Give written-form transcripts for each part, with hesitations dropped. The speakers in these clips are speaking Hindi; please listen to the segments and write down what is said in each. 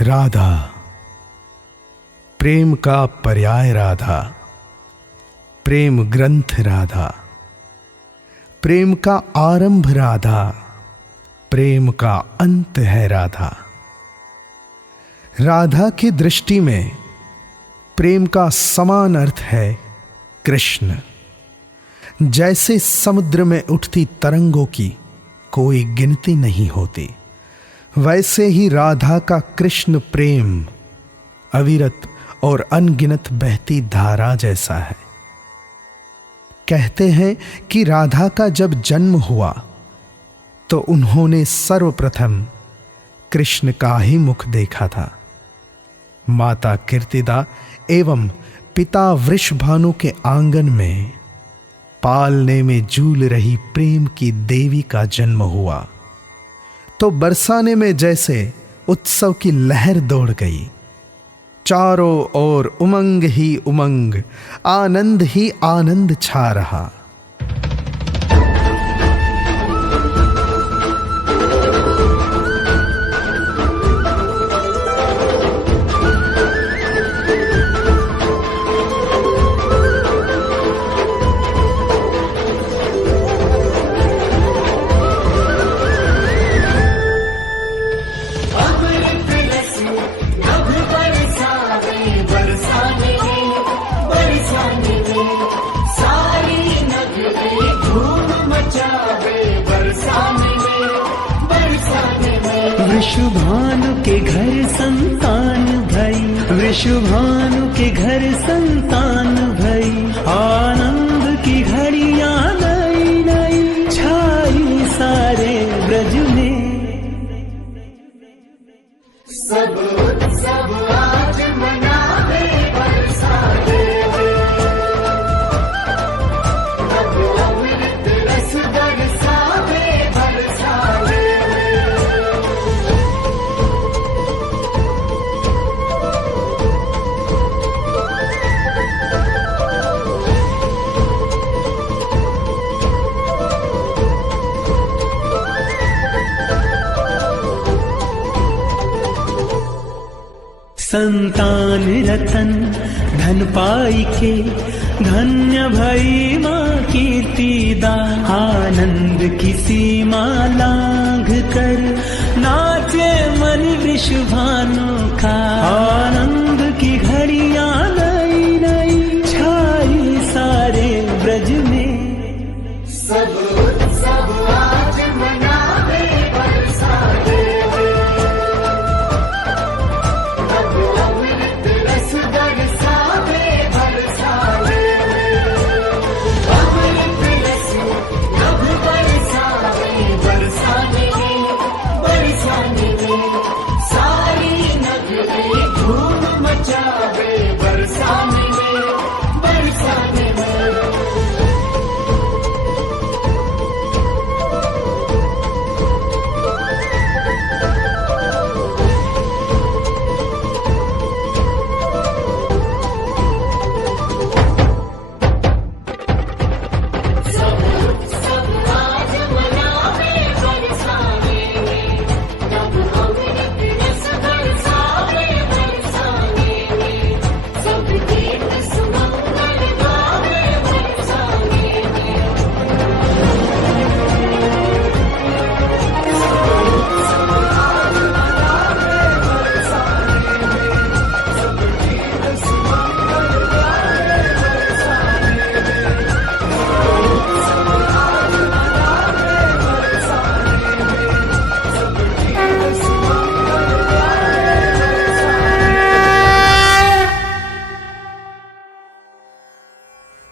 राधा, प्रेम का पर्याय राधा, प्रेम ग्रंथ राधा, प्रेम का आरंभ राधा, प्रेम का अंत है राधा। राधा की दृष्टि में प्रेम का समान अर्थ है कृष्ण। जैसे समुद्र में उठती तरंगों की कोई गिनती नहीं होती, वैसे ही राधा का कृष्ण प्रेम अविरत और अनगिनत बहती धारा जैसा है। कहते हैं कि राधा का जब जन्म हुआ तो उन्होंने सर्वप्रथम कृष्ण का ही मुख देखा था। माता कीर्तिदा एवं पिता वृषभानु के आंगन में पालने में झूल रही प्रेम की देवी का जन्म हुआ तो बरसाने में जैसे उत्सव की लहर दौड़ गई। चारों ओर उमंग ही उमंग, आनंद ही आनंद छा रहा। वृषभानु के घर संतान भई, वृषभानु के घर संतान भई, आनंद की घड़ियां नई नई छाई सारे ब्रज में। सब उत्सव आज मनावे बरसाने, अब अमृत रस बरसावे बरसाने। संतान रतन धन पाई के, धन्य भई माँ कीर्तिदा। आनंद की सीमा लांघ कर नाचे मन वृषभानु का। आनंद की घड़ियां नई नई छाई सारे ब्रज में। सब उत्सव आज मनावे बरसाने,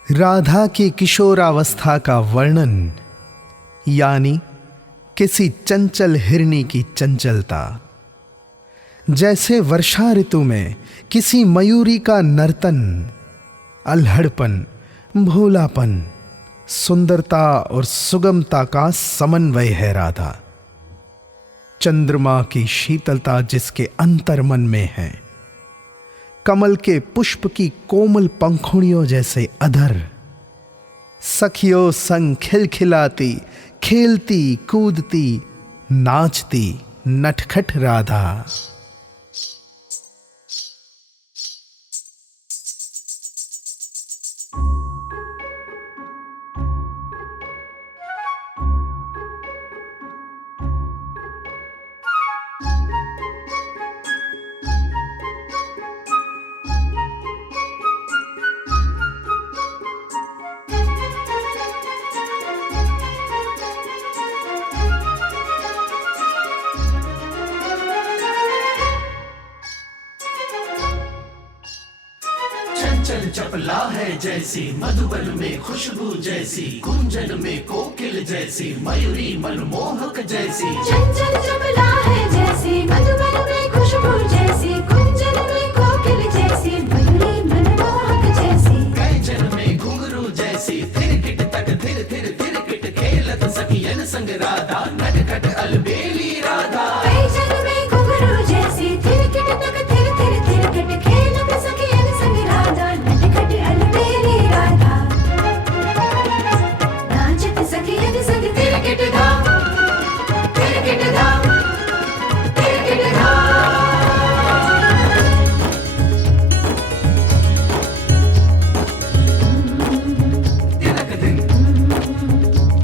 राधा की किशोरावस्था का वर्णन यानी किसी चंचल हिरनी की चंचलता। जैसे वर्षा ऋतु में किसी मयूरी का नर्तन, अल्हड़पन, भोलापन, सुंदरता और सुगमता का समन्वय है राधा। चंद्रमा की शीतलता जिसके अंतर्मन में है, कमल के पुष्प की कोमल पंखुड़ियों जैसे अधर, सखियों संग खिलखिलाती, खेलती कूदती, नाचती नटखट राधा। चपला है जैसी, मधुबन में खुशबू जैसी, कुंजन में कोकिल जैसी, मयूरी मनमोहक जैसी। चंचल चपला है जैसी, मधुबन में खुशबू जैसी, कुंजन में कोकिल जैसी, मयूरी मनमोहक जैसी। कैचन में घुंघरू जैसी, थिरकिट तक थिर थिर थिरकिट, खेलत सखियन संग राधा, नटखट अलबेली राधा। कैचन में घुंघरू जैसी, थिरकिट तक थिर थिर थिरकिट, खेलत सखियन संग राधा, नटखट अलबेली राधा। नाचत सखियन संग थिरकिट धाम, थिरकिट धाम, थिरकिट धाम। तिनक दिन,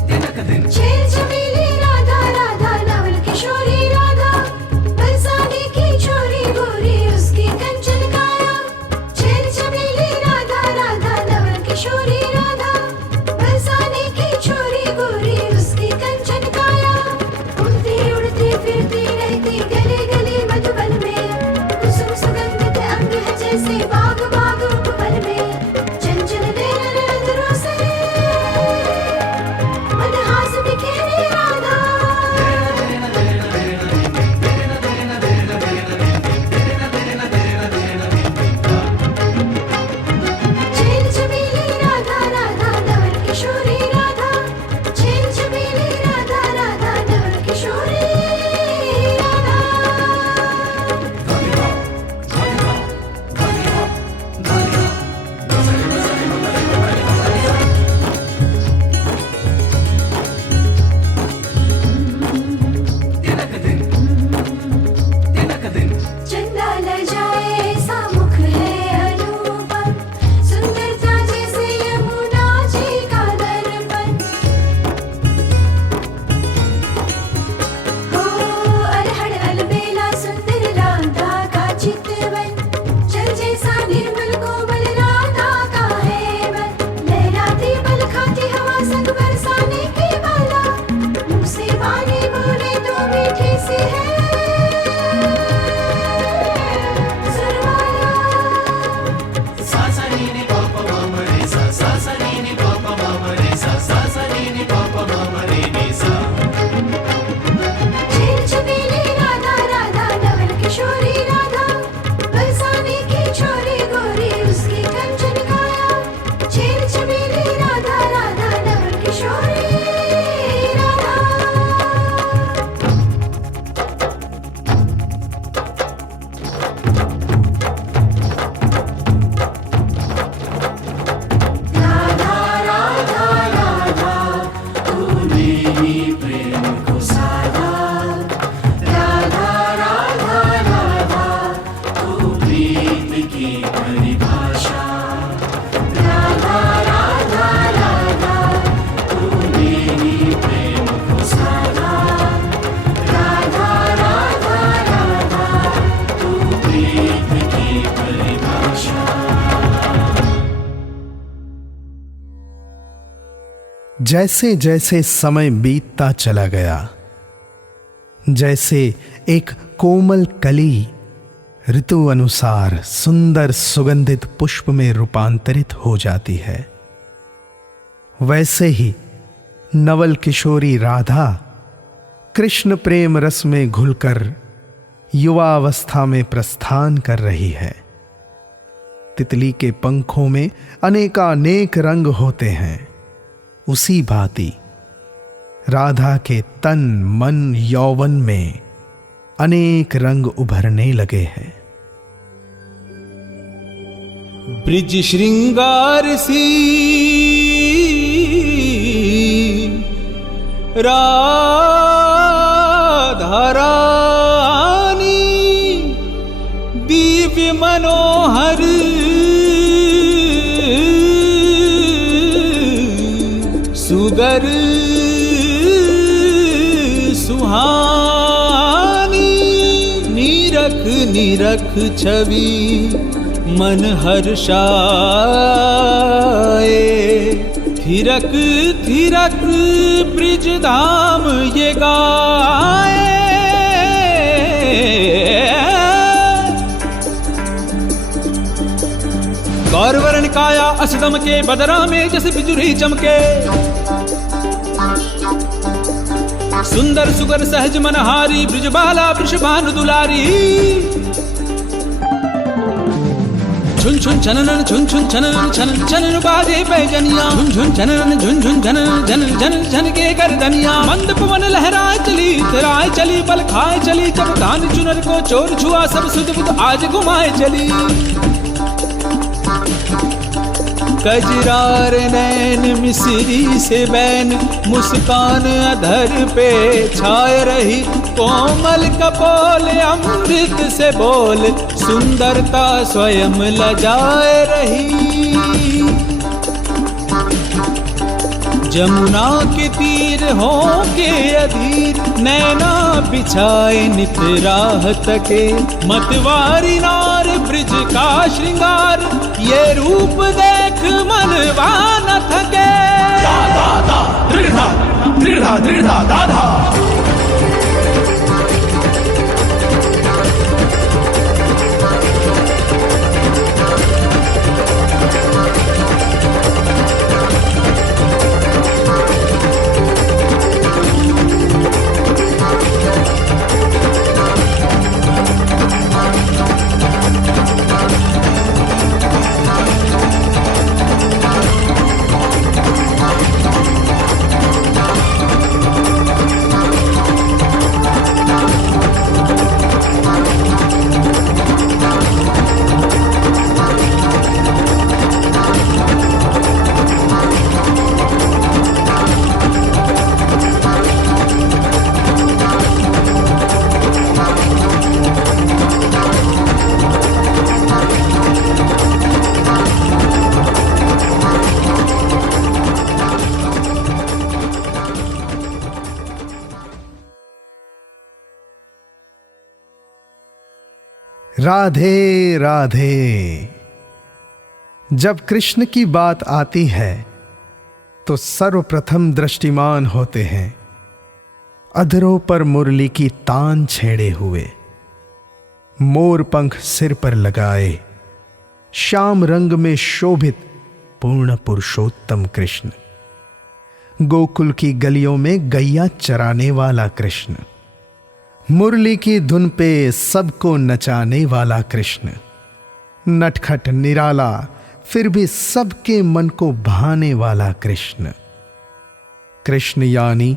तिनक दिन। छेल छबीली राधा राधा, नवल किशोरी राधा, बरसाने की छोरी गोरी उसकी कंचन काया। छेल छबीली राधा राधा, नवल किशोरी राधा, बरसाने की छोरी गोरी उसकी कंचन काया। उड़ती उड़ती फिरती रहती गली गली मधुबन में, कुसुम सुगंधित अंग है जैसे बाग बाग उपवन में। चंचल नैन नयनों से मदहास बिखेरे राधा। छेल छबीली राधा राधा, नवल किशोरी राधा, छेल छबीली राधा राधा, नवल किशोरी राधा। तिनक दिन, तिनक दिन। चंदा ल जाए ऐसा मुख है अनुपम, सुंदरता जैसे यमुना जी का दर्पण। हो अरहर अलबेला सुंदर राधा का चितवन, जल जैसा निर्मल कोमल राधा का है मन। लहराती पल खाती हवा संग बरसाने की माला, मुँह से वाणी बोले तो मीठी सी है सुरमाला। सा सा नी नी पा पा मा मा रे सा, सा सा नी नी पा पा मा मा रे सा, सा सा नी नी पा पा मा मा रे नी सा। छेल छबीली राधा राधा, नवल किशोरी राधा, बरसाने की छोरी गोरी उसकी कंचन काया। छेल छबीली राधा राधा, नवल किशोरी राधा। राधा राधा राधा, तूने ही प्रेम को साधा, राधा राधा राधा, तू प्रीत की परिभाषा। राधा राधा राधा, तूने ही प्रेम को साधा, राधा राधा राधा। तू प्रीत की परिभाषा। जैसे जैसे समय बीतता चला गया, जैसे एक कोमल कली ऋतु अनुसार सुंदर सुगंधित पुष्प में रूपांतरित हो जाती है, वैसे ही नवल किशोरी राधा कृष्ण प्रेम रस में घुलकर युवावस्था में प्रस्थान कर रही है। तितली के पंखों में अनेकानेक रंग होते हैं, उसी भांति राधा के तन मन यौवन में अनेक रंग उभरने लगे हैं। ब्रिज श्रृंगार सी राधा रानी, दिव्य मनोहर सुगर सुहानी। नीरख नीरख छवि मन हर्षाए, थिरक थिरक ब्रिज धाम ये गाए। गौरवर्ण काया असदम के बदरा में जैसे बिजुरी चमके। सुंदर सुगर सहज मनहारी ब्रिजबाला वृषभानु दुलारी। झुन झुन छनन झुन झुन छनन छनन छनन बाजे पैजनिया। झुन झुन छनन झुन झुन छनन झन झन झन के गर्दनिया। मंद पवन लहराए चली तेराए चली बल खाए चली। जब धान चुनर को चोर छुआ सब सुध बुध आज घुमाए चली। कजरार नैन मिसरी से बैन मुस्कान अधर पे छाए रही। कोमल कपोल अमृत से बोल सुंदरता स्वयं लजाए रही। जमुना के तीर हो के अधीर नैना बिछाए नित राह तके। मतवारी नार ब्रिज का श्रृंगार ये रूप देख मनवा न थके। दृढ़ा दृढ़ा दृढ़ा दाधा। राधे राधे। जब कृष्ण की बात आती है तो सर्वप्रथम दृष्टिमान होते हैं अधरों पर मुरली की तान छेड़े हुए, मोर पंख सिर पर लगाए, श्याम रंग में शोभित पूर्ण पुरुषोत्तम कृष्ण। गोकुल की गलियों में गैया चराने वाला कृष्ण, मुरली की धुन पे सबको नचाने वाला कृष्ण। नटखट निराला फिर भी सबके मन को भाने वाला कृष्ण। कृष्ण यानी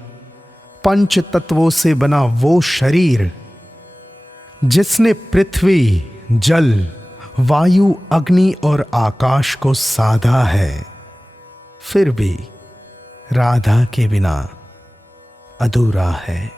पंच तत्वों से बना वो शरीर जिसने पृथ्वी, जल, वायु, अग्नि और आकाश को साधा है, फिर भी राधा के बिना अधूरा है।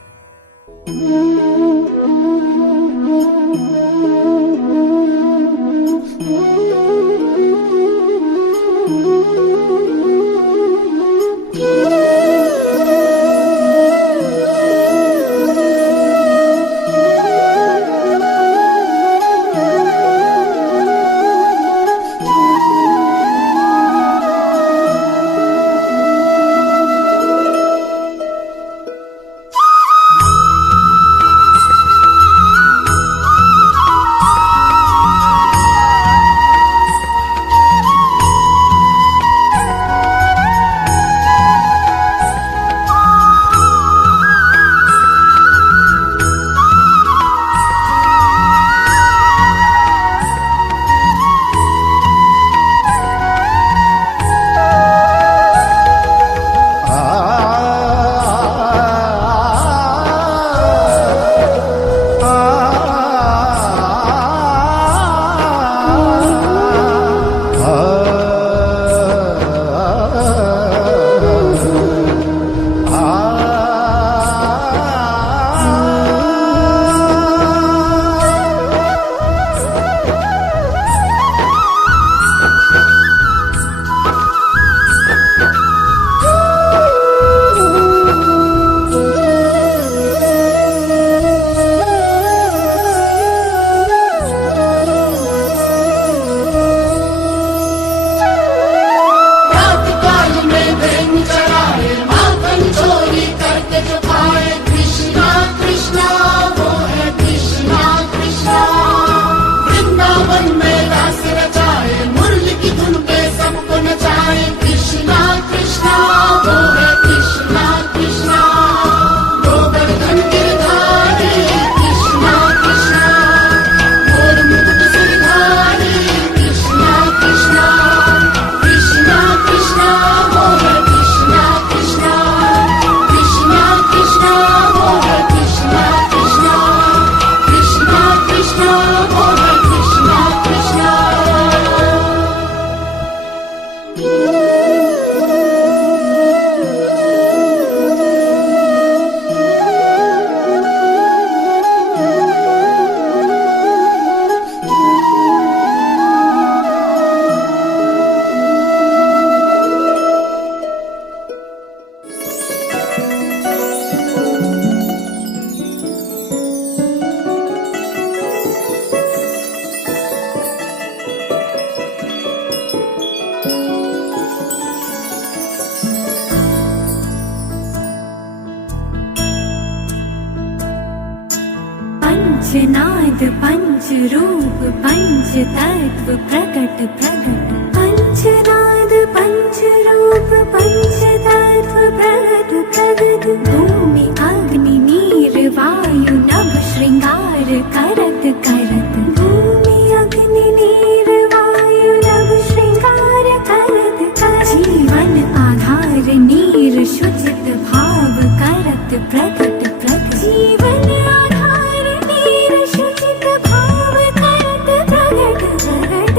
पंचनाद पंच रूप पंच तत्व प्रकट प्रकट पंचनाद पंच रूप पंच तत्व प्रकट प्रकट भूमि अग्नि नीर वायु नभ श्रृंगार करत करत भूमि अग्नि नीर वायु नभ श्रृंगार करत करत जीवन आधार नीर शुचित भाव करत प्रकट प्रकट जीवन आधार नीर शुचित भाव करत प्रकट प्रकट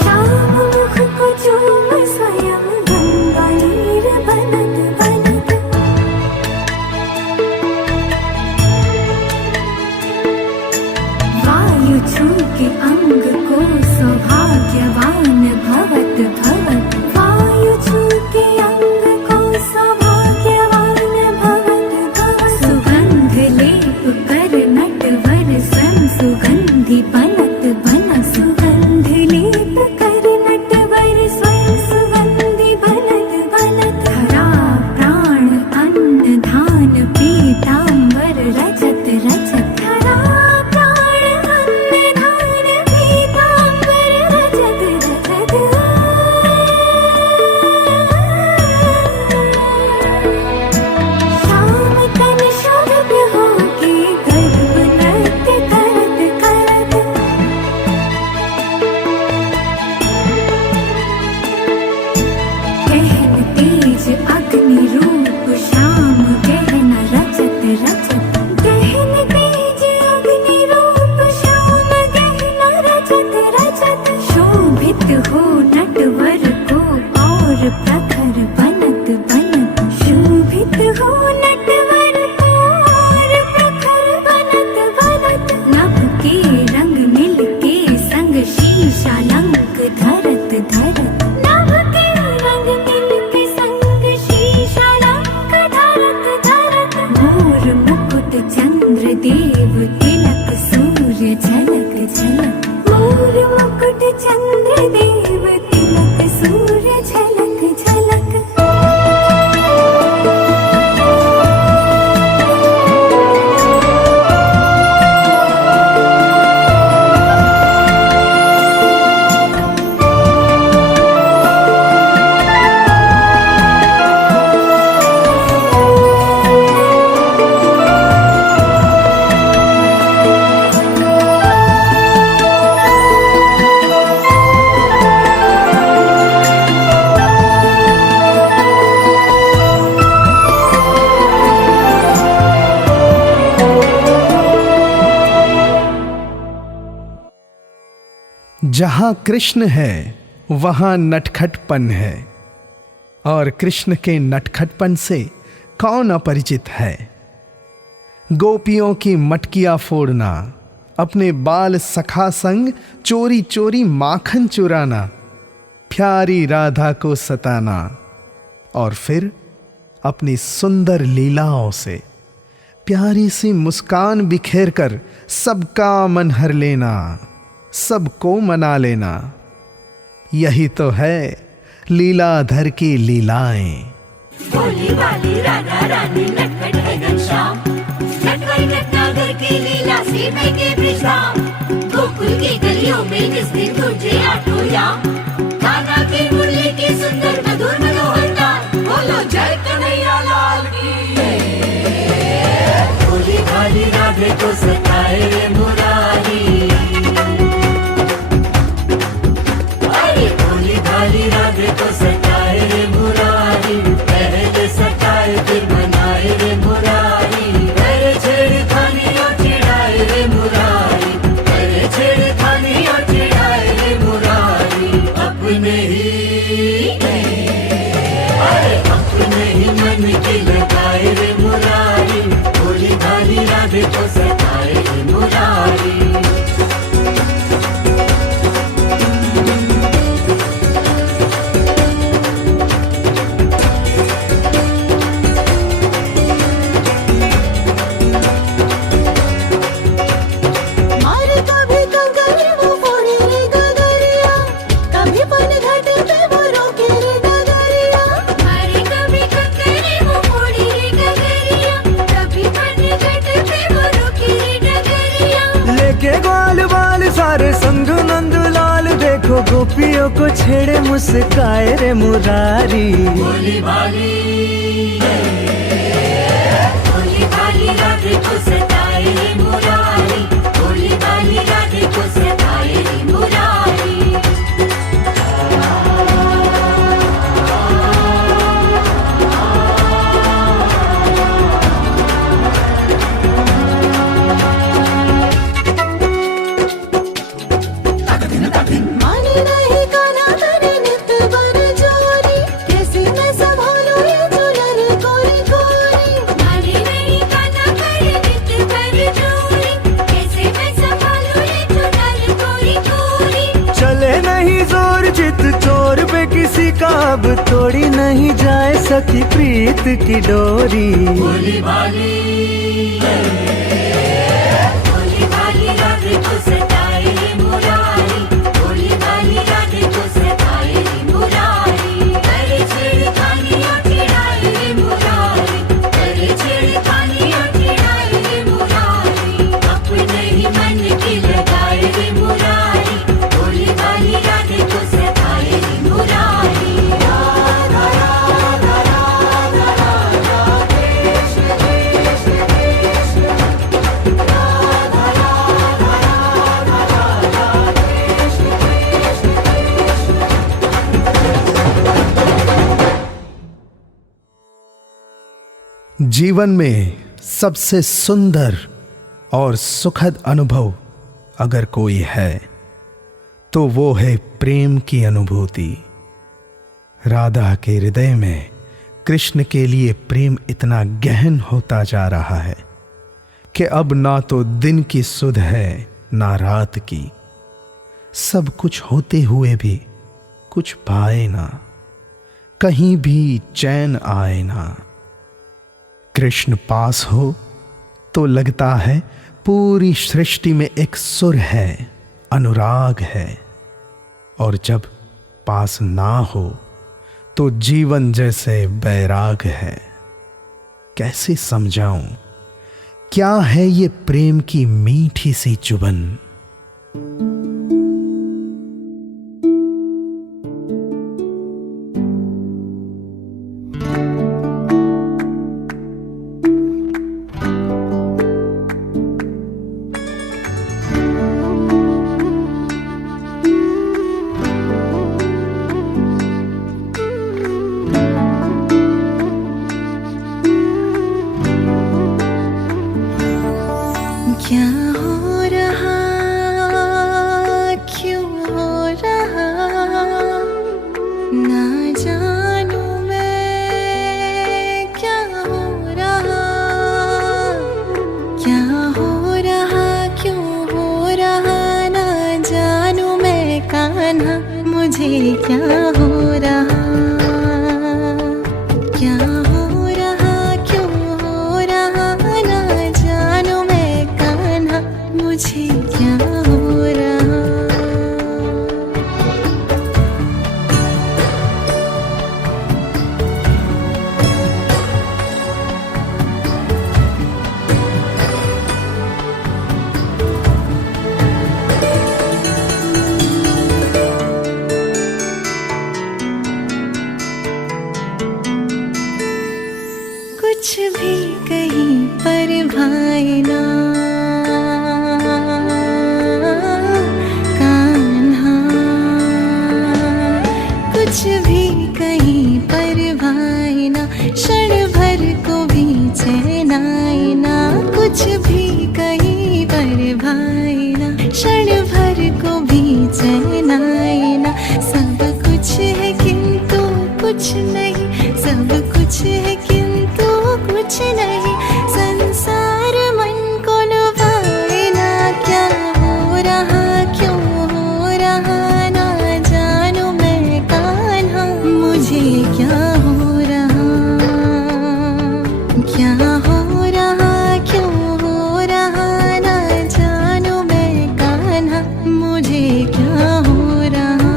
श्याम मुख को चूम स्वयं गंगा नीर बनत बनत वायु छू के अंग को सौभाग्यवान भवत भवत वायु छू के अंग को सौभाग्यवान भवत भवत सुगंध लेप कर नटवर स्वयं सुगंधि बनत बन सुगंध लेप कर नटवर स्वयं सुगंधि बनत बनत धरा प्राण अन्न धान पीतांबर रजत रजत धरा प्राण अन्न धान पीतांबर रजत रजत श्याम तन शोभित होके गर्भ नृत्य करत करत गहन तेज अग्नि रूप श्याम गहन रजत रजत गहन तेज अग्नि रूप श्याम गहन रजत रजत शोभित हो नटवर को और प्रखर बनत बनत शोभित हो नटवर को और प्रखर बनत बनत नभ के रंग मिल के संग शीशालंक धरत धरत नभ के रंग मिल के संग शीशालंक धरत धरत मोर मुकुट चंद्र देव तिलक सूर्य झलक झलक मोर मुकुट चंद्र देव तिलक सूर्य झलक झलक जहां कृष्ण है वहां नटखटपन है, और कृष्ण के नटखटपन से कौन अपरिचित है। गोपियों की मटकियां फोड़ना, अपने बाल सखा संग चोरी चोरी माखन चुराना, प्यारी राधा को सताना, और फिर अपनी सुंदर लीलाओं से प्यारी सी मुस्कान बिखेर कर सबका मन हर लेना, सबको मना लेना। यही तो है लीलाधर की लीलाएं। भोली वाली राधा रानी नटखट है घनश्याम, नटवर नटनागर की लीला से महके ब्रजधाम। गोकुल की गलियों में जिस दिन गूंजे आठों याम, कान्हा के मुरली के सुंदर मधुर मनोहर तान। बोलो जय कन्हैया लाल की। भोली भाली राधे को सताए रे मुरारी, अरे भोली भाली राधे को सताए रे मुरारी। पहले सताए फिर मनाए रे मुरारी, करे छेड़खानी और चिढ़ाए रे मुरारी, करे छेड़खानी और चिढ़ाए रे मुरारी। अपने ही अरे अपने ही मन की लगाए रे मुरारी, भोली भाली राधे को सताए रे मुरारी। अरे संधु नंदलाल देखो गोपियों को छेड़े मुस्काए रे मुरारी। भोली भाली राधे को सताए रे मुरारी, भोली भाली राधे को सताए रे मुरारी। माने नहीं कान्हा तेरे नित बर जोरी, कैसे मैं संभालूं ये दुल्हन कोरी कोरी। माने नहीं कान्हा तेरे नित बर जोरी, कैसे मैं संभालूं ये दुल्हन कोरी कोरी। चले नहीं जोर चित चोर पे किसी का, अब तोड़ी नहीं जाए सखी प्रीत की डोरी। भोली भाली राधे को सताए रे मुरारी, भोली भाली राधे को सताए रे मुरारी। करे छेड़खानियां चिढ़ाए रे मुरारी, करे छेड़खानियां चिढ़ाए रे मुरारी। अपने ही मन की लगाए रे मुरारी, भोली भाली राधे को सताए रे मुरारी। जीवन में सबसे सुंदर और सुखद अनुभव अगर कोई है तो वो है प्रेम की अनुभूति। राधा के हृदय में कृष्ण के लिए प्रेम इतना गहन होता जा रहा है कि अब ना तो दिन की सुध है ना रात की। सब कुछ होते हुए भी कुछ पाए ना, कहीं भी चैन आए ना। कृष्ण पास हो तो लगता है पूरी सृष्टि में एक सुर है, अनुराग है, और जब पास ना हो तो जीवन जैसे बैराग है। कैसे समझाऊं क्या है ये प्रेम की मीठी सी चुभन। क्या हो रहा, क्यों हो रहा, ना जानू मैं क्या हो रहा। क्या हो रहा, क्यों हो रहा, ना जानू मैं कान्हा, मुझे क्या हो रहा। क्या हो रहा, क्यों हो रहा, ना जानू मैं कान्हा, मुझे क्या हो रहा। कुछ भी कहीं पर भाई ना कान्हा, कुछ भी कहीं पर भाई ना, क्षण भर को भी चैन आए ना। कुछ भी कहीं पर भाई ना, क्षण भर को भी चैन आए ना। सब कुछ है किंतु कुछ नहीं, सब कुछ है किंतु कुछ नहीं। संसार मन को लुभाए ना, क्या हो रहा, क्यों हो रहा, ना जानू मैं कान्हा, मुझे क्या हो रहा। क्या हो रहा, क्यों हो रहा, ना जानू मैं कान्हा, मुझे क्या हो रहा।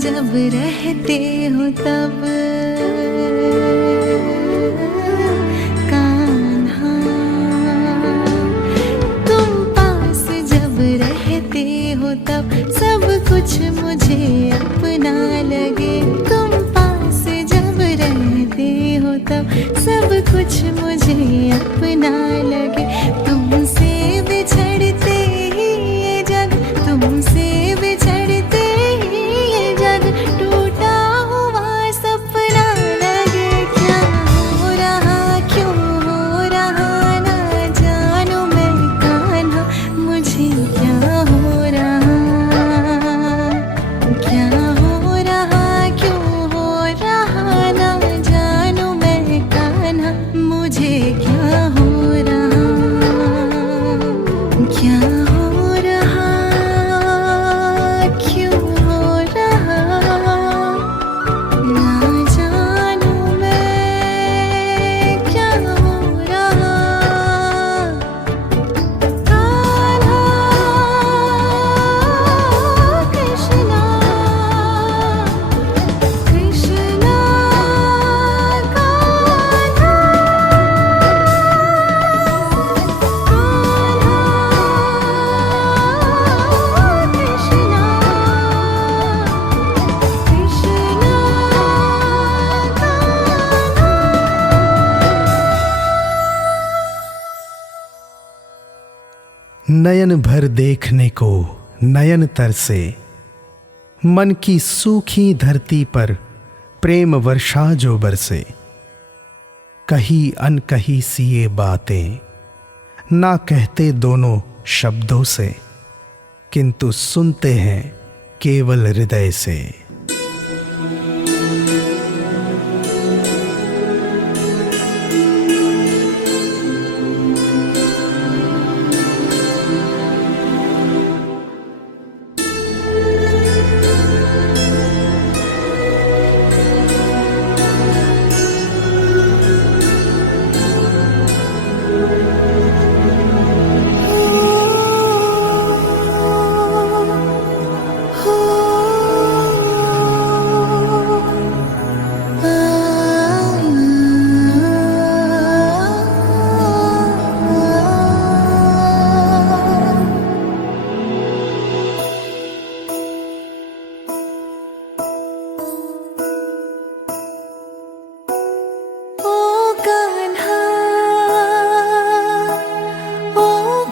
जब रहते हो तब कान्हा, तुम पास जब रहते हो तब सब कुछ मुझे अपना लगे। तुम पास जब रहते हो तब सब कुछ मुझे अपना लगे। तुमसे बिछड़ते ही ये जग, तुमसे बिछड़ते ही ये जग टूटा हुआ सपना लगे। क्या हो रहा क्यों हो रहा ना जानू मैं कान्हा, मुझे क्या हो रहा, क्या हो रहा क्यों हो रहा ना जानू मैं कान्हा, मुझे क्या हो रहा, क्या हो रहा क्यों हो रहा ना जानू मैं क्या हो रहा। कान्हा कृष्णा कृष्णा कान्हा, नयन भर देखने को नयन तरसे, मन की सूखी धरती पर प्रेम वर्षा जो बरसे। कही अनकही सी ये बातें ना कहते दोनों शब्दों से, किंतु सुनते हैं केवल हृदय से।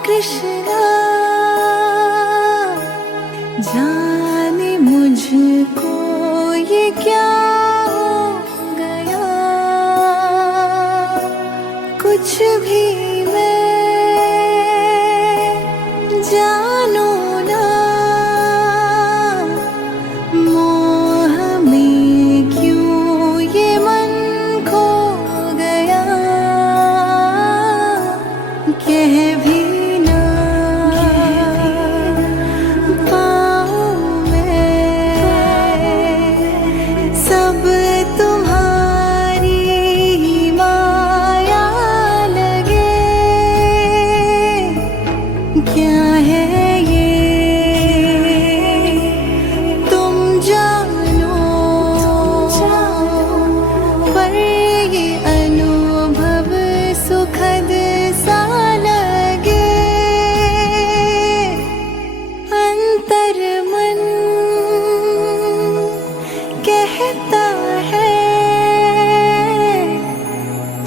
कृष्णा जाने मुझको ये क्या हो गया, कुछ भी मैं जानू ना, मोह में क्यों ये मन खो गया। कह भी सब तुम्हारी ही माया लगे। क्या है ये तुम जानो, पर ये अनुभव सुखद सा लगे। अंतर मन कहता है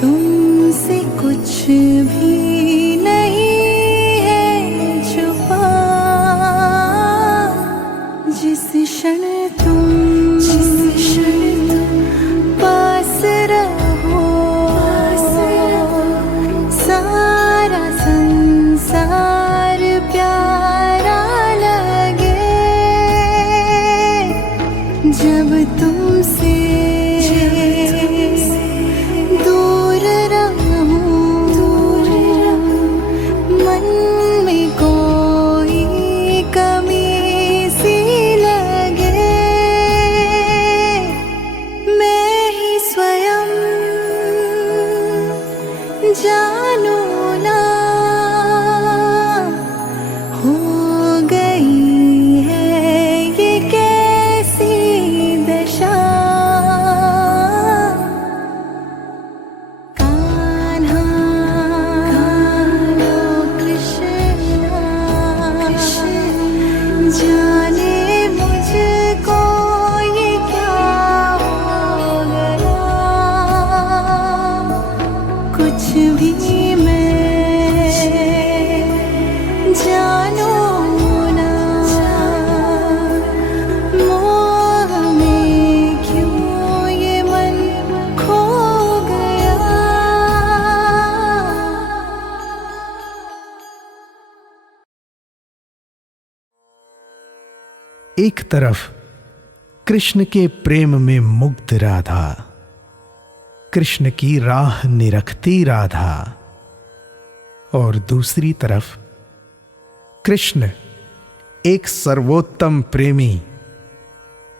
तुमसे कुछ भी नहीं है छुपा। जिस क्षण तुम पास रहो, सारा संसार प्यारा लगे। जब तुमसे दूर रहूं, मन में कोई कमी सी लगे। एक तरफ कृष्ण के प्रेम में मुग्ध राधा, कृष्ण की राह निरखती राधा, और दूसरी तरफ कृष्ण एक सर्वोत्तम प्रेमी,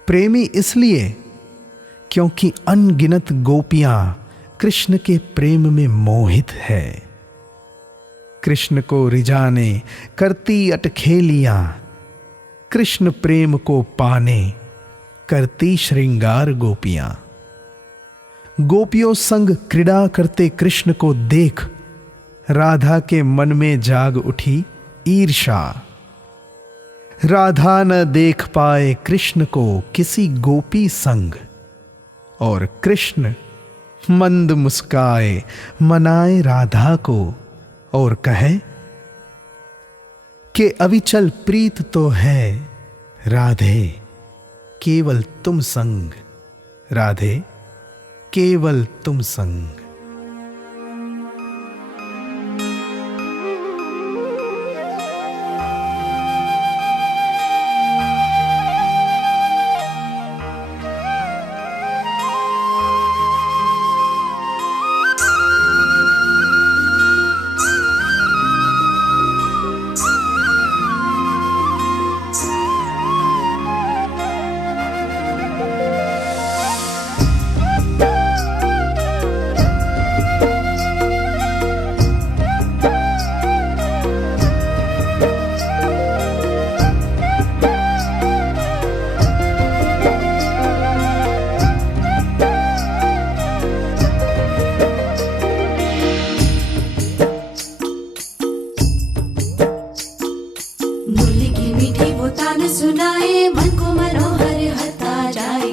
प्रेमी इसलिए क्योंकि अनगिनत गोपियां कृष्ण के प्रेम में मोहित है। कृष्ण को रिझाने करती अटखेलियां, कृष्ण प्रेम को पाने करती श्रृंगार गोपियां। गोपियों संग क्रीड़ा करते कृष्ण को देख राधा के मन में जाग उठी ईर्षा। राधा न देख पाए कृष्ण को किसी गोपी संग, और कृष्ण मंद मुस्काए मनाए राधा को और कहे कि अविचल प्रीत तो है राधे केवल तुम संग, राधे केवल तुम संग। सुनाए मन को मनोहर हता जाए।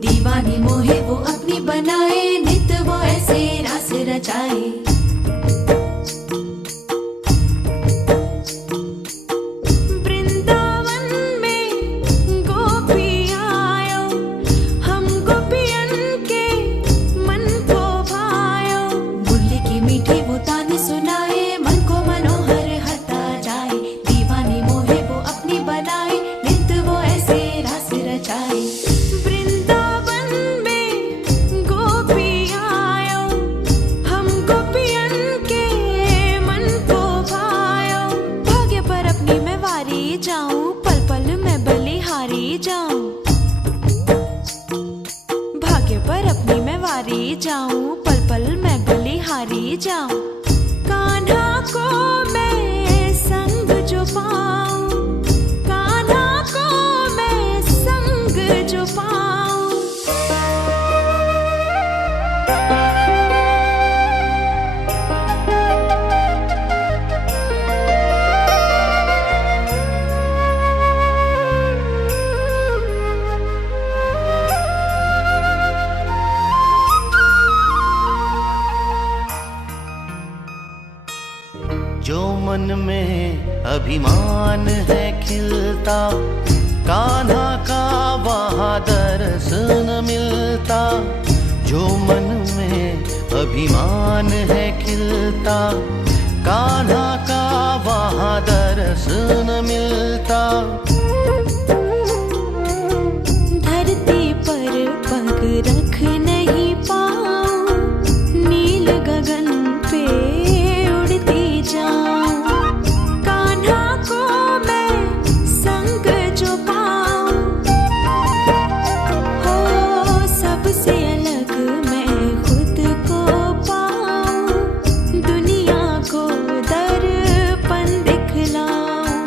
दीवानी मोहे वो अपनी बनाए, नित वो ऐसे रास रचाए। वृंदावन में गोपी आयो, हम गोपियन के मन को भायो। मुरली की मीठी वो तान सुनाए, जाऊं पल पल मैं बलिहारी जाऊं। कान्हा को मैं संग जो पाऊं, कान्हा को मैं संग जो पाऊं। जो मन में अभिमान है खिलता, कान्हा का वहाँ दर्शन मिलता। जो मन में अभिमान है खिलता, कान्हा का वहाँ दर्शन मिलता। धरती पर पग रख नहीं पाऊं, नील गगन पे उड़ती जाऊं। कान्हा को मैं संग जो पाऊं, हो सबसे अलग मैं खुद को पाऊं। दुनिया को दर्पण दिखलाऊं,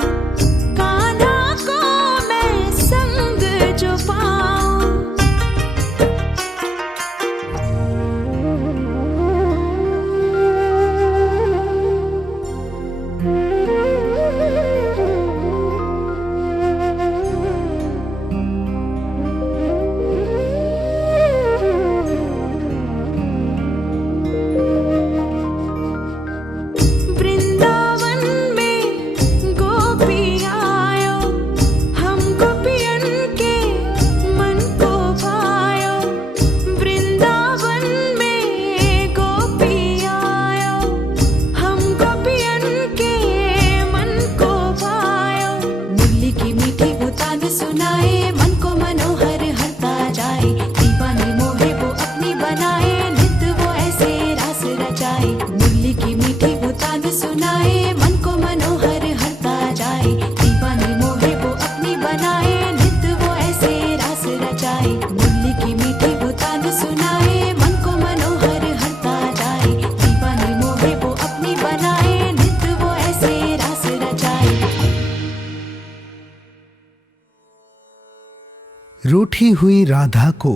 रूठी हुई राधा को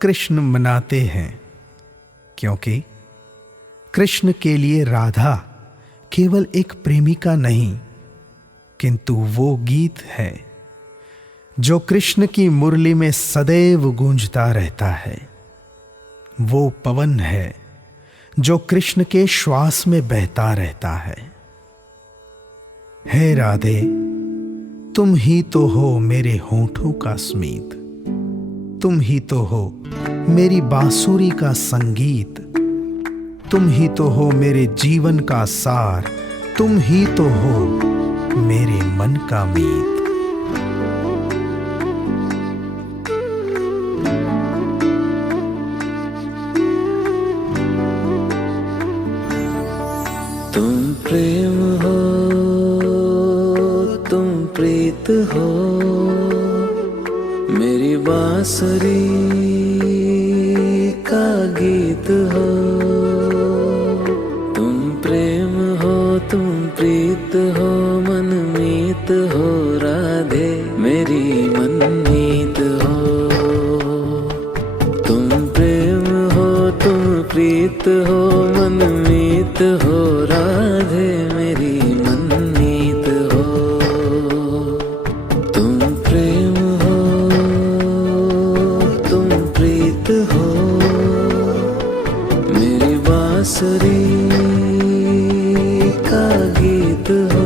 कृष्ण मनाते हैं, क्योंकि कृष्ण के लिए राधा केवल एक प्रेमिका नहीं, किंतु वो गीत है जो कृष्ण की मुरली में सदैव गूंजता रहता है। वो पवन है जो कृष्ण के श्वास में बहता रहता है। हे राधे, तुम ही तो हो मेरे होठों का स्मीत, तुम ही तो हो मेरी बांसुरी का संगीत, तुम ही तो हो मेरे जीवन का सार, तुम ही तो हो मेरे मन का मीत। तुम प्रेम हो, तुम प्रीत हो, मेरी बांसुरी का गीत हो। तुम प्रेम हो, तुम प्रीत हो, मनमीत हो राधे, मेरी मनमीत हो। तुम प्रेम हो, तुम प्रीत हो, मनमीत हो राधे, मेरी मनमीत हो। तुम प्रेम हो, तुम प्रीत हो, मेरी बांसुरी का गीत हो।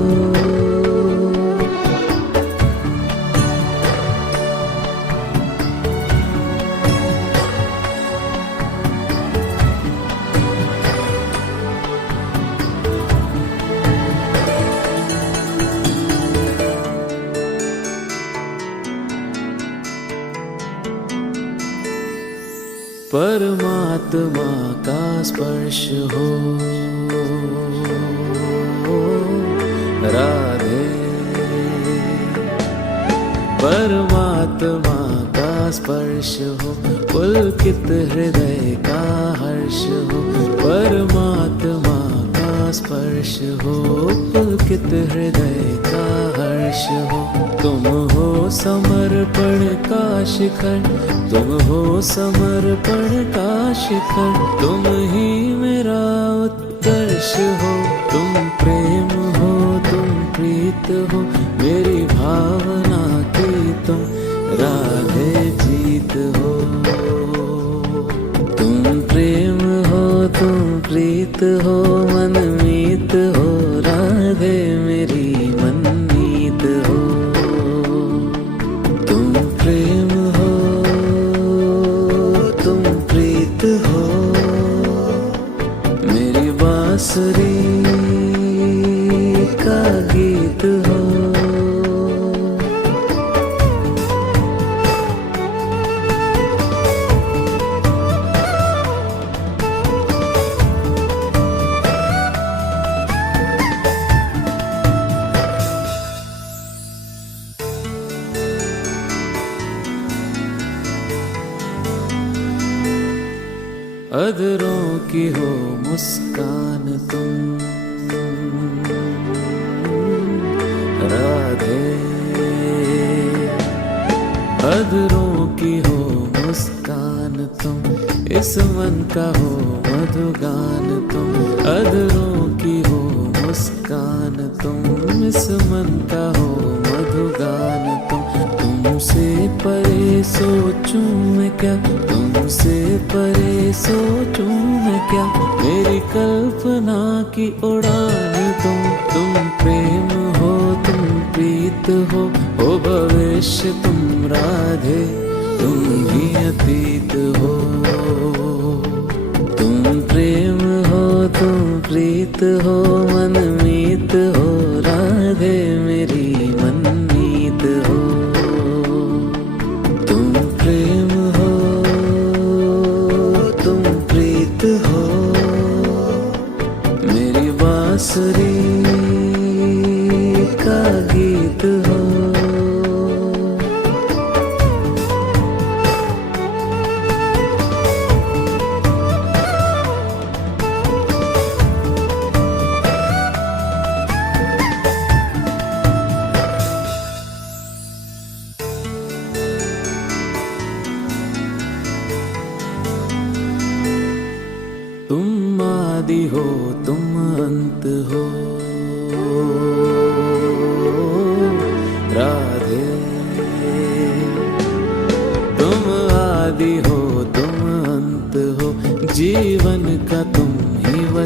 परमात्मा का स्पर्श हो राधे, परमात्मा का स्पर्श हो, पुलकित हृदय का हर्ष हो। परमात्मा का स्पर्श हो, पुलकित हृदय का हर्ष हो। तुम हो समर्पण का शिखर, तुम हो समर्पण का शिखर, तुम ही मेरा उत्कर्ष हो। तुम प्रेम हो, तुम प्रीत हो, मेरी भावना की तुम राधे जीत हो। तुम प्रेम हो, तुम प्रीत हो, मनमीत हो राधे, मेरी मनमीत हो। तुम प्रेम हो, तुम प्रीत हो, मेरी बांसुरी का गीत हो। अधरों की हो मुस्कान तुम राधे, अधरों की हो मुस्कान तुम, इस मन का हो मधुगान तुम। अधरों की हो मुस्कान तुम, इस मन का हो मधुगान तुम। तुमसे परे सोचूं मैं क्या, तुमसे परे सोचूं मैं क्या, मेरी कल्पना की उड़ान तुम प्रेम हो, तुम प्रीत हो भविष्य तुम राधे, तुम ही अतीत हो। तुम प्रेम हो, तुम प्रीत हो, मनमीत हो राधे, मेरी मनमीत हो। तुम प्रेम हो, तुम प्रीत हो, मेरी बांसुरी का गीत हो।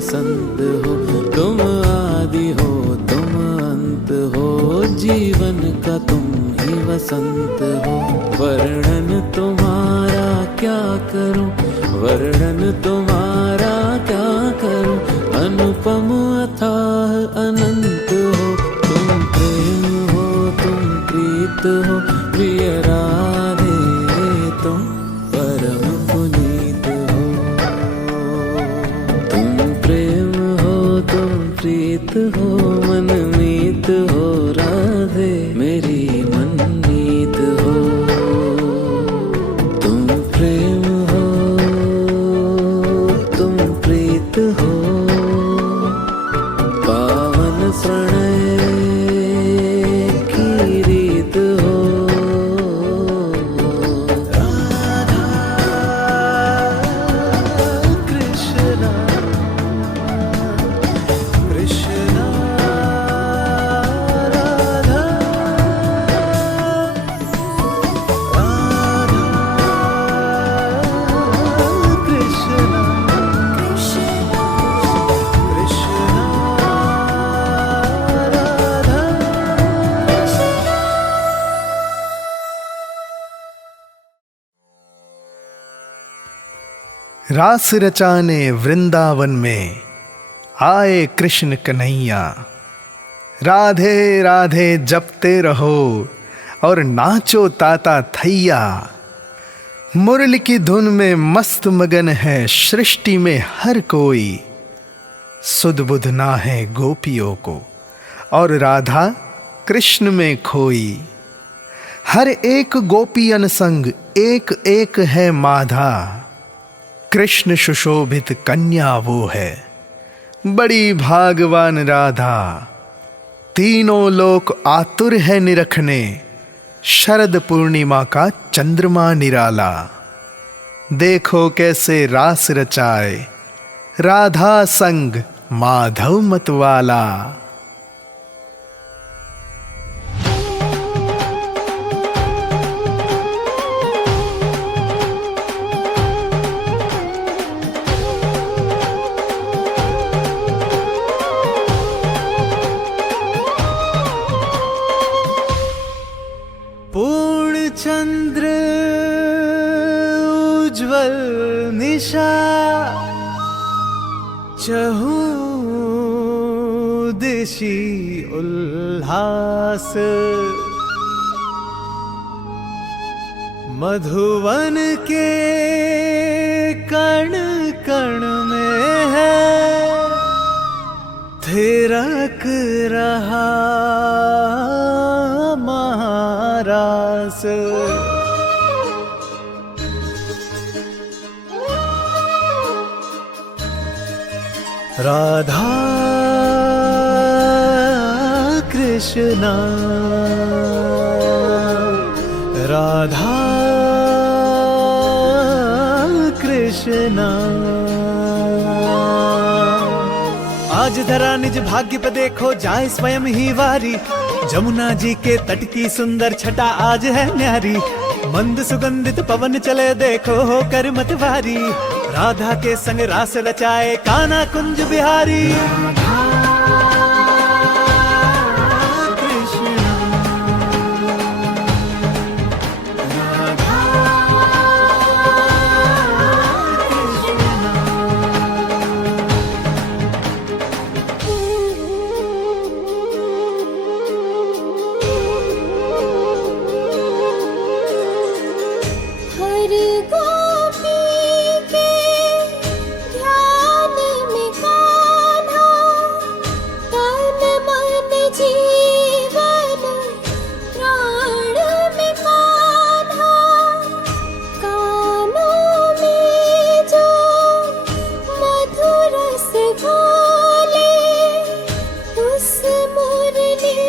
वसंत हो, तुम आदि हो तुम अंत हो, जीवन का तुम ही वसंत हो। वर्णन तुम्हारा क्या करूं, वर्णन तुम्हारा क्या करूं, अनुपम अथाह अनंत हो। तुम प्रेम हो तुम प्रीत हो, प्रिय राधे तुम परम पुनीत हो। तुम प्रेम हो तुम प्रीत हो, मनमीत हो राधे मेरी मनमीत हो। तुम प्रेम हो तुम प्रीत हो, पावन प्रणय की रीत हो। राधा कृष्णा कृष्णा राधा राधा कृष्णा कृष्णा राधा। रास रचाने वृंदावन में आए कृष्ण कन्हैया। राधे राधे जपते रहो और नाचो ताता थैया। मुरली की धुन में मस्त मगन है सृष्टि में हर कोई। सुध बुध ना है गोपियों को और राधा कृष्ण में खोई। हर एक गोपी अनसंग एक एक है माधा। कृष्ण सुशोभित कन्या वो है, बड़ी भागवान राधा। तीनों लोक आतुर है निरखने, शरद पूर्णिमा का चंद्रमा निराला। देखो कैसे रास रचाए राधा संग माधव मतवाला। पूर्ण चंद्र उज्ज्वल निशा, चहु दिशि उल्लास। मधुवन के कण कण में है थिरक रहा महारास। राधा कृष्णा राधा कृष्णा। आज धरा निज भाग्य पे देखो जाए स्वयं ही वारी। जमुना जी के तट की सुंदर छटा आज है न्यारी। मंद सुगंधित पवन चले देखो होकर मतवारी। राधा के संग रास रचाए कान्हा कुंज बिहारी। हर गोपी के ध्यान में कान्हा, तन मन जीवन प्राण में कान्हा। कानों में जो मधुर रस घोले, उस मुरली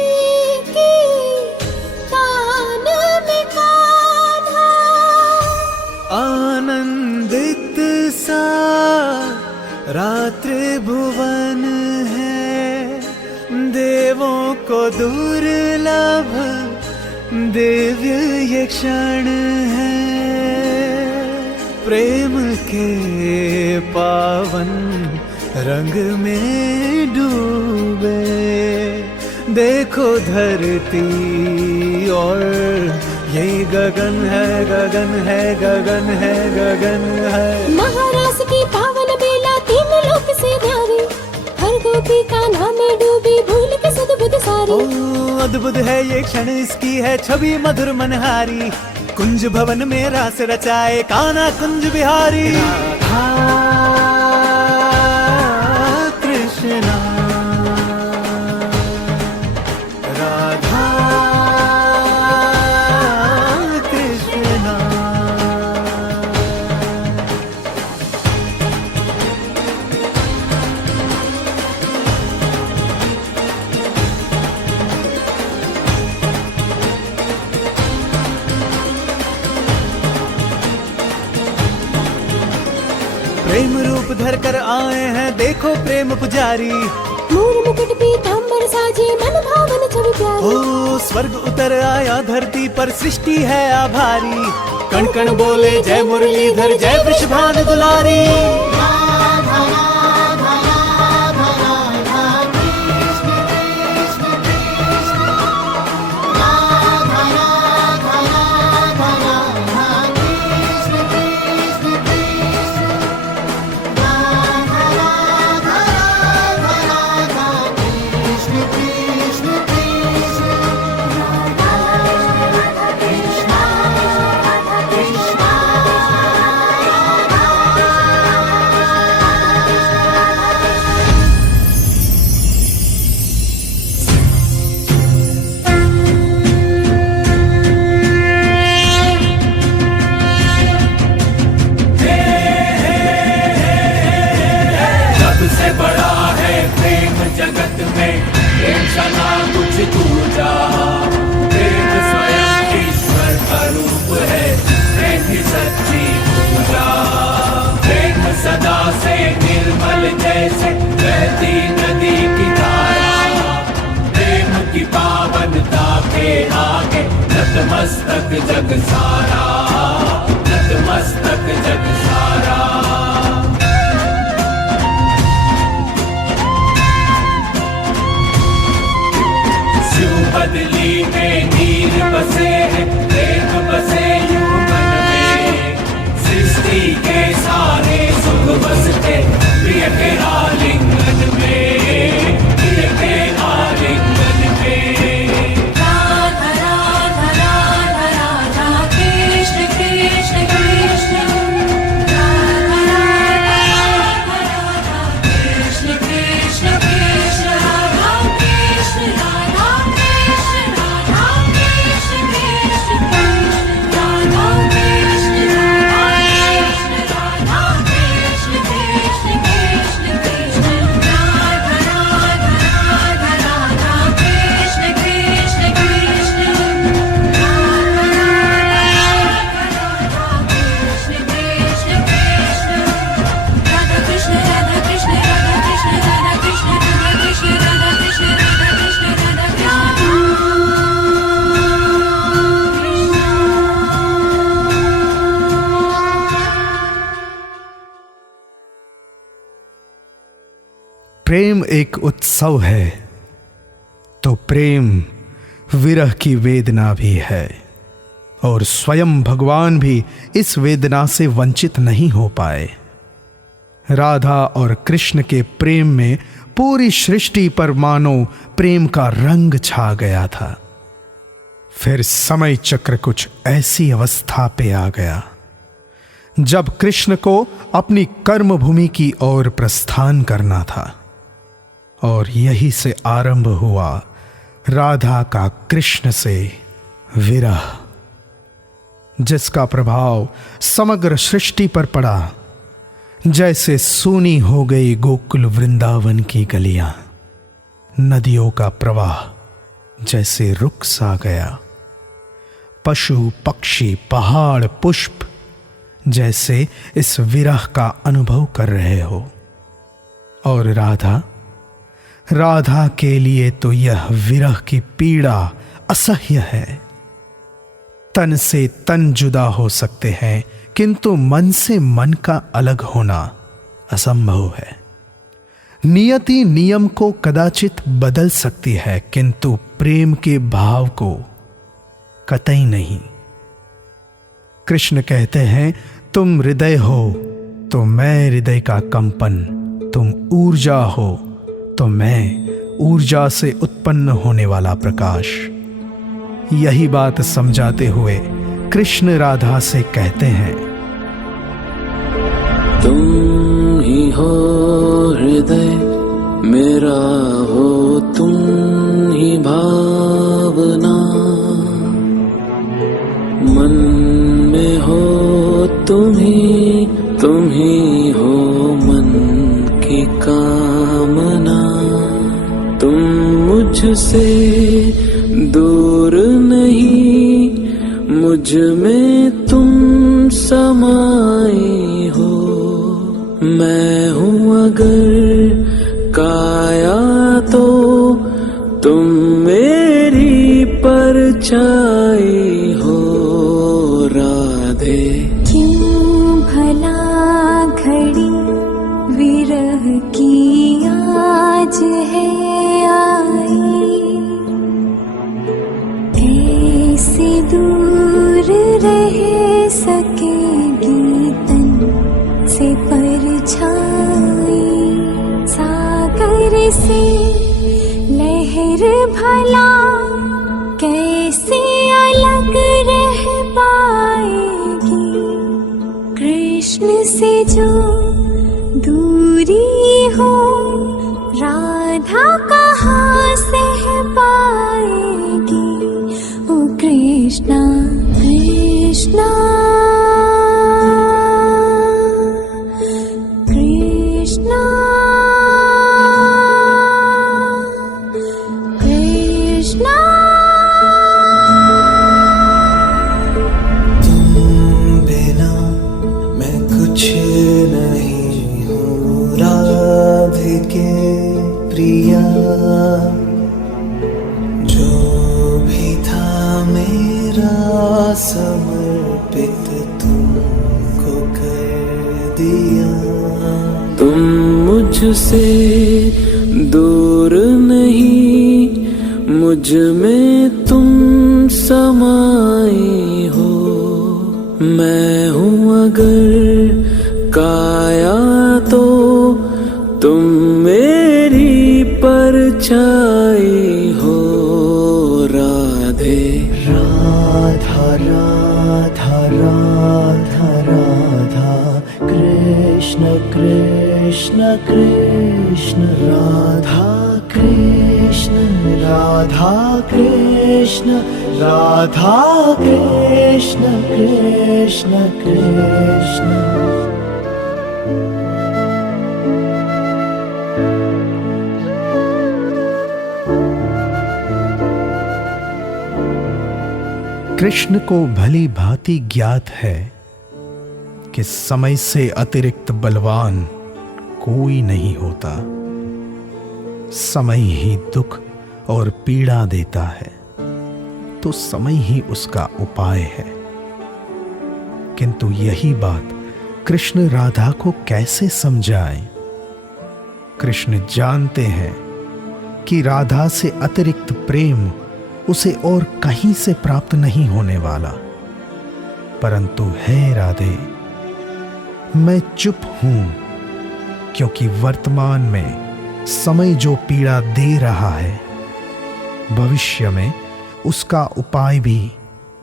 के तान में कान्हा। आनंदित सा रात्रि भुवन है, देवों को दुर्लभ दिव्य ये क्षण है। प्रेम के पावन रंग में डूबे। देखो धरती और ये गगन है, गगन है, गगन है, गगन है। महाराज की पावन बेला तीन लोक से न्यारी, हर गोपी का नाम में डूबी भूल के सद्बुद्ध सारी। ओ अद्भुत है ये क्षण, इसकी है छवि मधुर मनहारी। कुंज भवन में रास रचाए कान्हा कुंज बिहारी। राधा कृष्णा, राधा कृष्णा। प्रेम रूप धर कर आए हैं देखो प्रेम पुजारी। मोर मुकुट पीतांबर साजे मन भावन छवि प्यारी। ओ स्वर्ग उतर आया धरती पर, सृष्टि है आभारी। कण कण बोले जय मुरलीधर, जय वृषभानु दुलारी। सबसे बड़ा है प्रेम जगत में, प्रेम सदा कुछ दूजा। प्रेम स्वयं ईश्वर का रूप है, प्रेम की सच्ची पूजा। प्रेम सदा से निर्मल जैसे बहती नदी की धारा। प्रेम की पावनता के आगे नतमस्तक जग सारा, नतमस्तक जग सारा। बदली में नीर बसे हैं, प्रेम बसे यूं मन में। सृष्टि के सारे सुख बसते प्रिय के आलिंगन में, प्रिय के आलिंगन में। राधा राधा राधा राधा कृष्ण कृष्ण कृष्ण, राधा राधा राधा कृष्ण कृष्ण कृष्ण, राधा कृष्ण राधा कृष्ण, राधा कृष्ण कृष्ण कृष्ण, राधा कृष्ण राधा कृष्ण, राधा कृष्ण कृष्ण कृष्ण कृष्ण, राधा राधा राधा राधा कृष्ण कृष्ण कृष्ण, राधा राधा कृष्ण कृष्ण कृष्ण, राधा कृष्ण राधा कृष्ण, राधा कृष्ण राधा कृष्ण, राधा कृष्ण राधा कृष्ण, राधा प्रेम एक उत्सव है तो प्रेम विरह की वेदना भी है, और स्वयं भगवान भी इस वेदना से वंचित नहीं हो पाए। राधा और कृष्ण के प्रेम में पूरी सृष्टि पर मानो प्रेम का रंग छा गया था। फिर समय चक्र कुछ ऐसी अवस्था पे आ गया जब कृष्ण को अपनी कर्म भूमि की ओर प्रस्थान करना था, और यही से आरंभ हुआ राधा का कृष्ण से विरह, जिसका प्रभाव समग्र सृष्टि पर पड़ा। जैसे सूनी हो गई गोकुल वृंदावन की गलियां, नदियों का प्रवाह जैसे रुक सा गया। पशु पक्षी पहाड़ पुष्प जैसे इस विरह का अनुभव कर रहे हो। और राधा के लिए तो यह विरह की पीड़ा असह्य है। तन से तन जुदा हो सकते हैं, किंतु मन से मन का अलग होना असंभव है। नियति नियम को कदाचित बदल सकती है, किंतु प्रेम के भाव को कतई नहीं। कृष्ण कहते हैं, तुम हृदय हो तो मैं हृदय का कंपन, तुम ऊर्जा हो तो मैं ऊर्जा से उत्पन्न होने वाला प्रकाश। यही बात समझाते हुए कृष्ण राधा से कहते हैं, तुम ही हो हृदय मेरा, हो तुम ही भावना, मन में हो तुम ही हो मन की कामना। तुम मुझसे दूर नहीं, मुझ में तुम समाए हो। मैं हूँ अगर काया तो तुम मेरी परछाई हो राधे। क्यों भला घड़ी विरह की आज है आई, कैसे दूर रह सकेगी तन से परछाई। सागर से लहर भला कैसे अलग रह पाएगी, कृष्ण से जो दूरी हो राधा कहाँ सह पाएगी। ओ कृष्णा कृष्णा कृष्णा कृष्णा। तुम बिना मैं कुछ नहीं हूँ राधिके प्रिया, जो भी था मेरा समर्पित तुमको कर दिया। तुम मुझसे दूर नहीं, मुझ में तुम समाए हो। मैं हूँ अगर काया तो तुम मेरी परछाई हो राधे। राधा राधा राधा राधा कृष्ण कृष्ण कृष्ण राधा कृष्ण राधा कृष्ण राधा कृष्ण कृष्ण कृष्ण। कृष्ण को भली भांति ज्ञात है कि समय से अतिरिक्त बलवान कोई नहीं होता। समय ही दुख और पीड़ा देता है तो समय ही उसका उपाय है। किंतु यही बात कृष्ण राधा को कैसे समझाएं? कृष्ण जानते हैं कि राधा से अतिरिक्त प्रेम उसे और कहीं से प्राप्त नहीं होने वाला। परंतु हे राधे, मैं चुप हूं क्योंकि वर्तमान में समय जो पीड़ा दे रहा है, भविष्य में उसका उपाय भी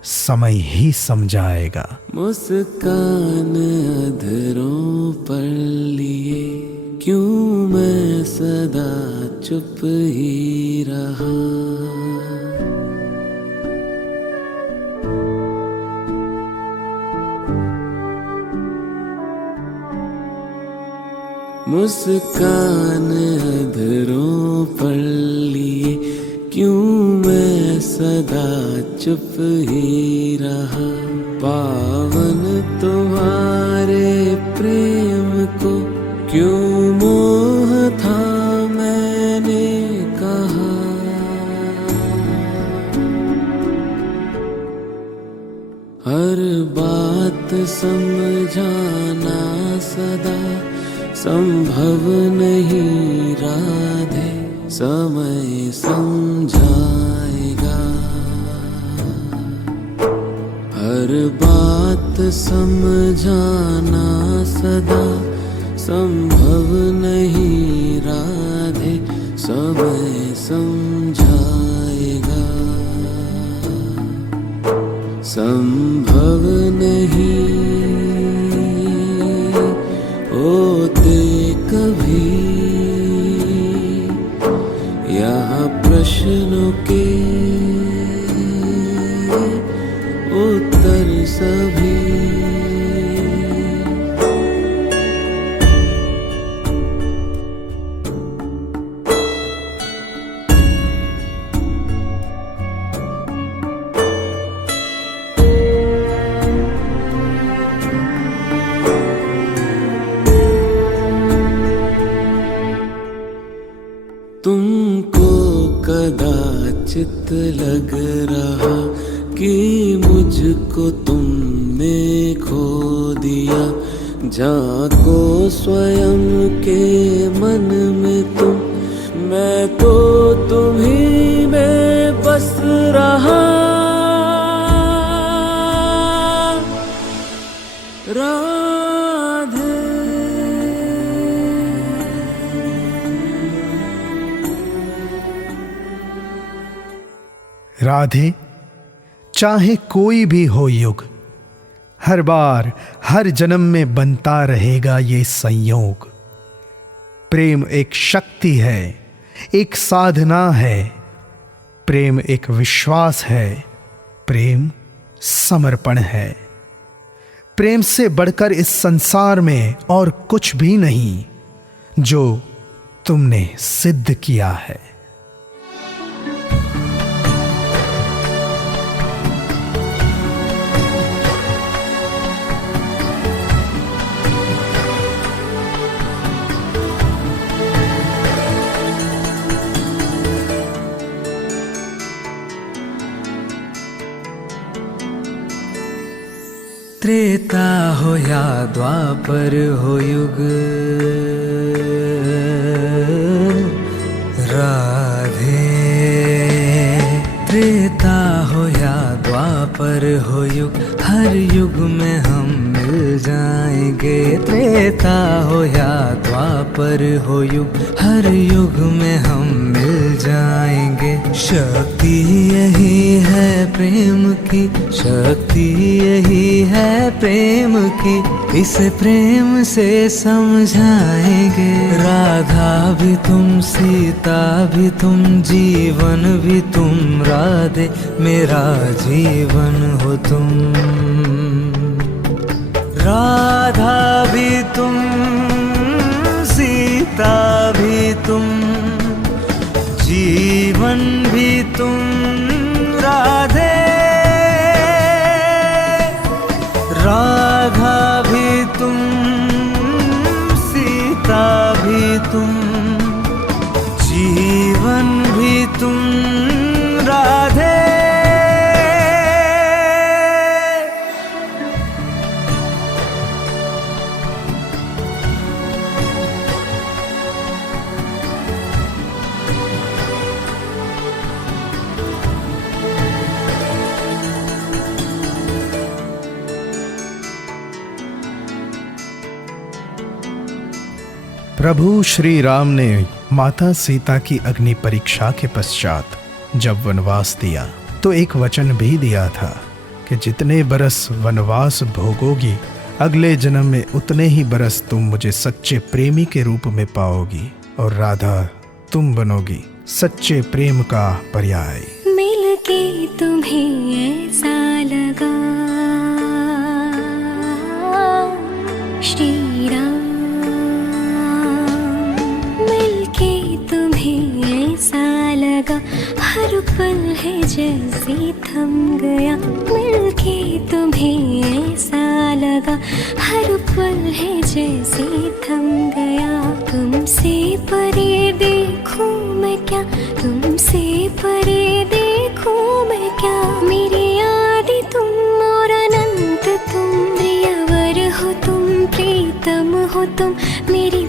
समय ही समझाएगा। मुस्कान अधरों पर लिए क्यों मैं सदा चुप ही रहा। मुस्कान अधरों पर लिए क्यों मैं सदा चुप ही रहा। पावन तुम्हारे प्रेम को क्यों मोह था मैंने कहा। हर बात समझाना सदा संभव नहीं राधे, समय समझाएगा। हर बात समझाना सदा संभव नहीं राधे, समय समझाएगा। संभव नहीं होते कभी यहाँ प्रश्नों के उत्तर सभी। तुमको कदाचित लग रहा कि मुझको तुमने खो दिया, झांको स्वयं के मन में तुम, मैं तो तुम्ही में बस रहा। राधे राधे, चाहे कोई भी हो युग, हर बार हर जन्म में बनता रहेगा ये संयोग। प्रेम एक शक्ति है, एक साधना है, प्रेम एक विश्वास है, प्रेम समर्पण है। प्रेम से बढ़कर इस संसार में और कुछ भी नहीं, जो तुमने सिद्ध किया है। त्रेता हो या द्वापर हो युग, राधे। त्रेता हो या द्वापर हो युग, हर युग में हम मिल जाएंगे। त्रेता हो या द्वापर हो युग, हर युग में हम मिल जाएंगे। शक्ति यही है प्रेम की, शक्ति यही है प्रेम की, इसे प्रेम से समझाएंगे। राधा भी तुम, सीता भी तुम, जीवन भी तुम, राधे मेरा जीवन हो तुम। राधा भी तुम, सीता भी तुम, जीवन भी तुम, राधे। राधा भी तुम, सीता भी तुम, जीवन भी तुम, राधे। प्रभु श्री राम ने माता सीता की अग्नि परीक्षा के पश्चात जब वनवास दिया तो एक वचन भी दिया था कि जितने बरस वनवास भोगोगी, अगले जन्म में उतने ही बरस तुम मुझे सच्चे प्रेमी के रूप में पाओगी, और राधा तुम बनोगी सच्चे प्रेम का पर्याय। मिल के तुम्हें ऐसा लगा श्री राम, मिल के तुम्हें ऐसा लगा हर पल है जैसे थम गया। मिल के तुम्हें ऐसा लगा हर पल है जैसे थम गया। तुमसे परे देखूं मैं क्या, तुमसे परे देखूं मैं क्या, मेरी आदि तुम और अनंत तुम, प्रियवर हो तुम, प्रीतम हो तुम, मेरी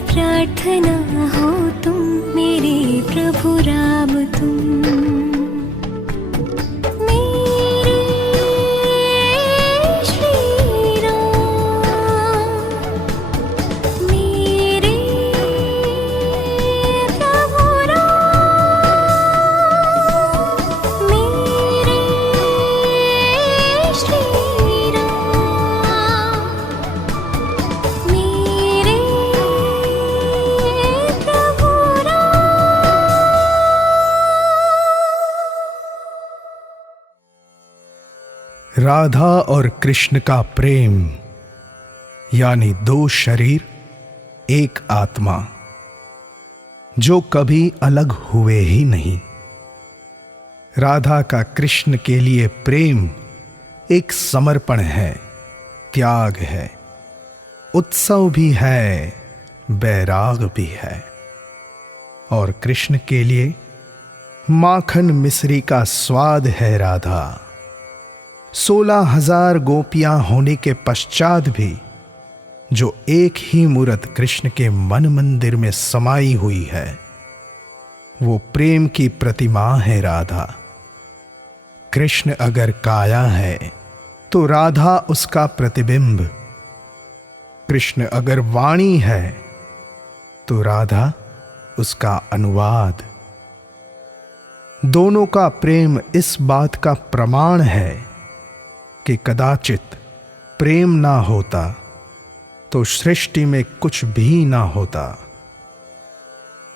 राधा और कृष्ण का प्रेम यानी दो शरीर एक आत्मा जो कभी अलग हुए ही नहीं। राधा का कृष्ण के लिए प्रेम एक समर्पण है, त्याग है, उत्सव भी है, बैराग भी है। और कृष्ण के लिए माखन मिश्री का स्वाद है राधा। 16,000 गोपियां होने के पश्चात भी जो एक ही मूरत कृष्ण के मन मंदिर में समाई हुई है, वो प्रेम की प्रतिमा है राधा। कृष्ण अगर काया है तो राधा उसका प्रतिबिंब, कृष्ण अगर वाणी है तो राधा उसका अनुवाद। दोनों का प्रेम इस बात का प्रमाण है कि कदाचित प्रेम ना होता तो सृष्टि में कुछ भी ना होता।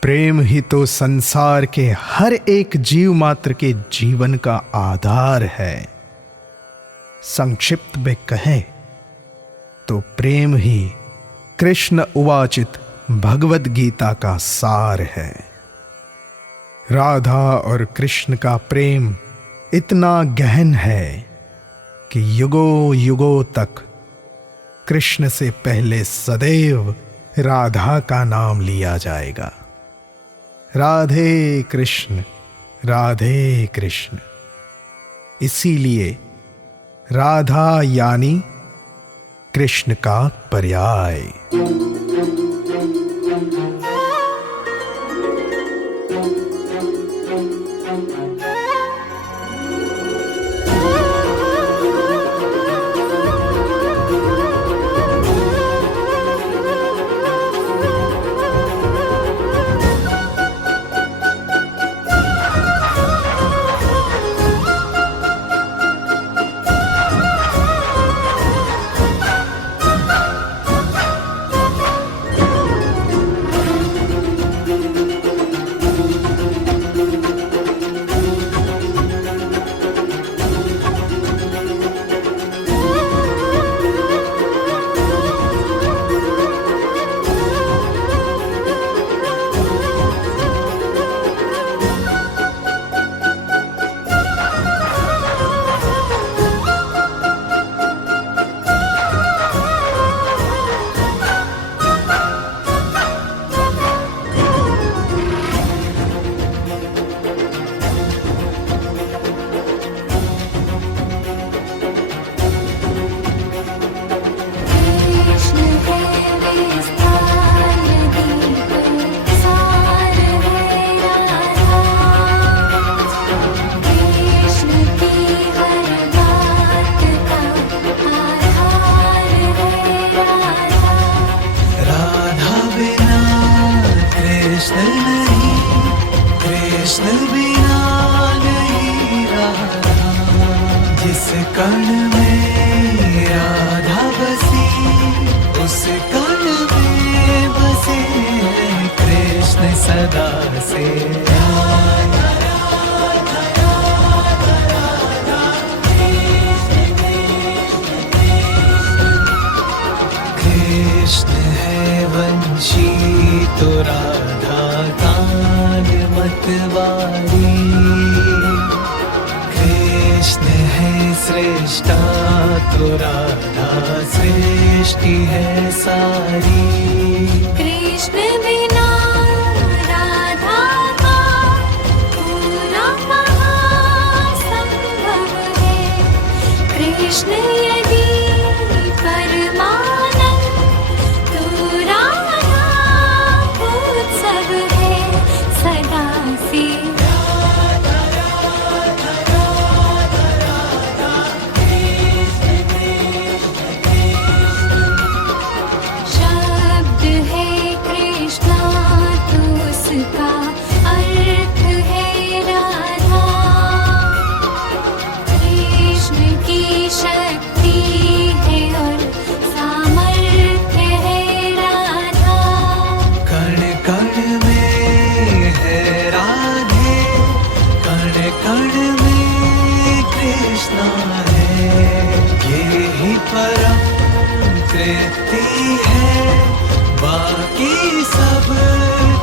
प्रेम ही तो संसार के हर एक जीव मात्र के जीवन का आधार है। संक्षिप्त में कहें तो प्रेम ही कृष्ण उवाचित भगवद गीता का सार है। राधा और कृष्ण का प्रेम इतना गहन है कि युगों युगों तक कृष्ण से पहले सदैव राधा का नाम लिया जाएगा। राधे कृष्ण, राधे कृष्ण। इसीलिए राधा यानी कृष्ण का पर्याय। जिस कण में राधा बसी उस कण में बसे कृष्ण सदा से। कृष्ण है वंशी तो राधा गान मतवारी। कृष्ण है श्रेष्ठा तो राधा सृष्टि है सारी। कृष्ण बिना राधा का पूरा महासंभव है। कृष्ण यदि परमानंद तो राधा उत्सव है सदा से। शक्ति तृष्णा है, ये ही परम तृप्ति है, बाकी सब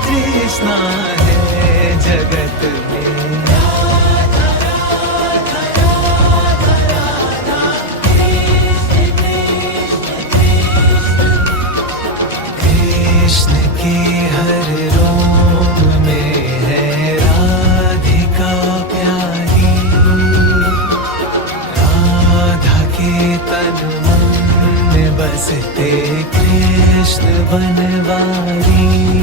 तृष्णा है जगत में। कृष्ण के हर रोम में है राधिका प्यारी, राधा के तन मन में बसते कृष्ण बनवारी।